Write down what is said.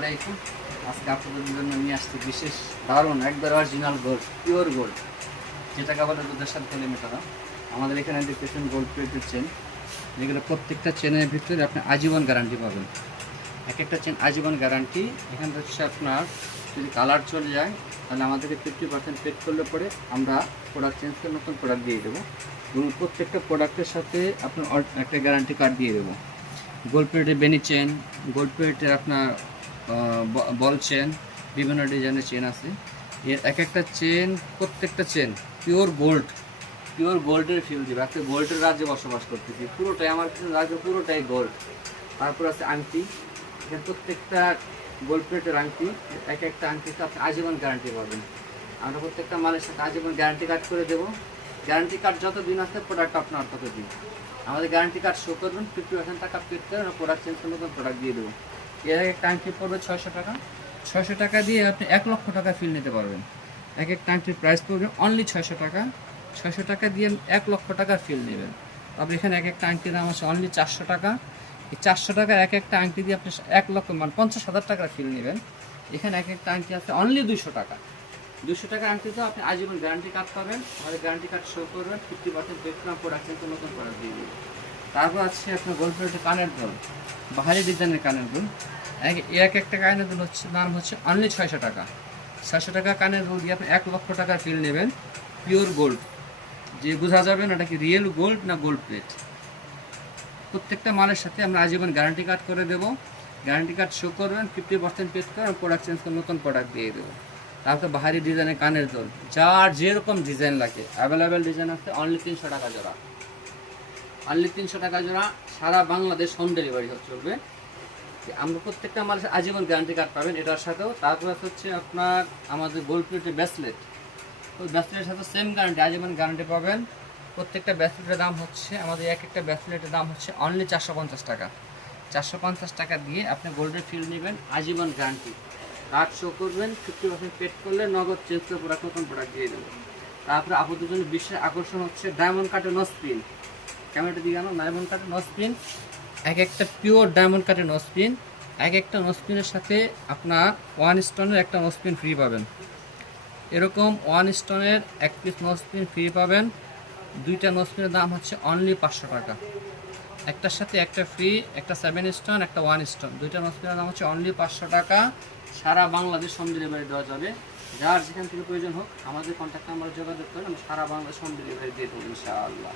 আসসালামাইকুম। আজকে আপনাদের জন্য নিয়ে আসছি বিশেষ দারুণ একবার অরিজিনাল গোল্ড, পিওর গোল্ড, যেটাকে বলে দুধের সাথে তেলে মেটানো। আমাদের এখানে দেখতেছেন গোল্ড প্লেটের চেন, যেগুলো প্রত্যেকটা চেনের ভিতরে আপনি আজীবন গ্যারান্টি পাবেন। এক একটা চেন আজীবন গ্যারান্টি। এখানে হচ্ছে আপনার যদি কালার চলে যায় তাহলে আমাদেরকে 50% পেড করলে পরে আমরা প্রোডাক্ট চেঞ্জ করে নতুন প্রোডাক্ট দিয়ে দেবো, এবং প্রত্যেকটা প্রোডাক্টের সাথে আপনার একটা গ্যারান্টি কার্ড দিয়ে দেবো। গোল্ড প্লেটের বেনি চেন, গোল্ড প্লেটের আপনার বল চেন, বিভিন্ন ডিজাইনের চেন আছে। এর এক একটা চেন, প্রত্যেকটা চেন পিওর গোল্ড, পিওর গোল্ডের ফিল দিবে। আজকে গোল্ডের রাজ্যে বসবাস করতেছি, পুরোটাই আমার রাজ্য, পুরোটাই গোল্ড। তারপর আছে আংটি, এখানে প্রত্যেকটা গোল্ড প্লেটের আংটি, এক একটা আংটিতে আপনি আজীবন গ্যারান্টি পাবেন। আমরা প্রত্যেকটা মালের সাথে আজীবন গ্যারান্টি কার্ড করে দেবো। গ্যারান্টি কার্ড যত দিন আছে প্রোডাক্ট আপনার তত দিন। আমাদের গ্যারান্টি কার্ড শো করবেন, 50% টাকা পেড করে আমরা প্রোডাক্ট চেঞ্জ করে নতুন প্রোডাক্ট দিয়ে দেবো। এর একটা আংটি পড়বে 600 টাকা। 600 টাকা দিয়ে আপনি 1 লক্ষ টাকা ফিল নিতে পারবেন। এক একটা আংটির প্রাইস পড়বে অনলি 600 টাকা। 600 টাকা দিয়ে 1 লক্ষ টাকার ফিল নেবেন। তবে এখানে এক একটা আংটির দাম আছে অনলি 400 টাকা। এই 400 টাকার এক একটা আংটি দিয়ে আপনি 1 লক্ষ 50,000 টাকার ফিল নেবেন। এখানে এক একটা আংটি আছে অনলি 200 টাকা। 200 টাকার আংটিতেও আপনি আজীবন গ্যারান্টি কার্ড পাবেন। আমাদের গ্যারান্টি কার্ড শো করবেন, 50% পেড করে প্রোডাক্ট চেঞ্জ করে নতুন প্রোডাক্ট দিয়ে দেবেন। তারপর আছে আপনার গোল্ড প্লেটের কানের দুল, বাহারি ডিজাইনের কানের দুল। এক একটা কানের দুল হচ্ছে দাম হচ্ছে অনলি 600 টাকা। 600 টাকা কানের দুল দিয়ে আপনি 1 লক্ষ টাকার ফিল নেবেন। পিওর গোল্ড, যে বোঝা যাবে না এটা কি রিয়েল গোল্ড না গোল্ড প্লেট। প্রত্যেকটা মালের সাথে আমরা আজীবন গ্যারান্টি কার্ড করে দেবো। গ্যারান্টি কার্ড শো করবেন, 50% পেড করে প্রোডাক্ট চেঞ্জ করে নতুন প্রোডাক্ট দিয়ে দেবো। তারপর বাহারি ডিজাইনের কানের দুল, যার যেরকম ডিজাইন লাগে অ্যাভেলেবেল ডিজাইন আছে, অনলি 300 টাকা জোড়া। অনলি 300 টাকা জোড়া, সারা বাংলাদেশ হোম ডেলিভারি চলবে। আমরা প্রত্যেকটা মালের আজীবন গ্যারান্টি কার্ড পাবেন এটার সাথেও। তারপর হচ্ছে আপনার আমাদের গোল্ড প্লেটের ব্রেসলেট, ওই ব্রেসলেটের সাথে সেম গ্যারান্টি, আজীবন গ্যারান্টি পাবেন। প্রত্যেকটা ব্রেসলেটের দাম হচ্ছে, আমাদের এক একটা ব্রেসলেটের দাম হচ্ছে অনলি 450 টাকা। 450 টাকা দিয়ে আপনি গোল্ডের ফিল নেবেন, আজীবন গ্যারান্টি। কার্ড শো করবেন, 50% পেড করলে নগদ চেঞ্জ করে প্রোডাক্ট নতুন প্রোডাক্ট দিয়ে দেবেন। তারপরে আপনাদের জন্য বিশেষ আকর্ষণ হচ্ছে ডায়মন্ড কাটে নো স্পিন। ক্যামেরাটা দিয়ে জানো, ডায়মন্ড কাটে নো স্পিন, এক একটা পিওর ডায়মন্ড কাটে নো স্পিন। এক একটা নো স্পিনের সাথে আপনার 1 স্টোনের একটা নো স্পিন ফ্রি পাবেন। এরকম 1 স্টোনের 1 পিস নো স্পিন ফ্রি পাবেন। 2টা নো স্পিনের দাম হচ্ছে অনলি 500 টাকা। একটার সাথে একটা ফ্রি, একটা 7 স্টোন, একটা 1 স্টোন। 2টা নো স্পিনের দাম হচ্ছে অনলি 500 টাকা। সারা বাংলাদেশ হোম ডেলিভারি দেওয়া যাবে। যার যেখান থেকে প্রয়োজন হোক আমাদের কন্ট্যাক্ট নাম্বারে যোগাযোগ করেন, আমরা সারা বাংলাদেশ হোম ডেলিভারি দিয়ে দেবো ইনশাআল্লাহ।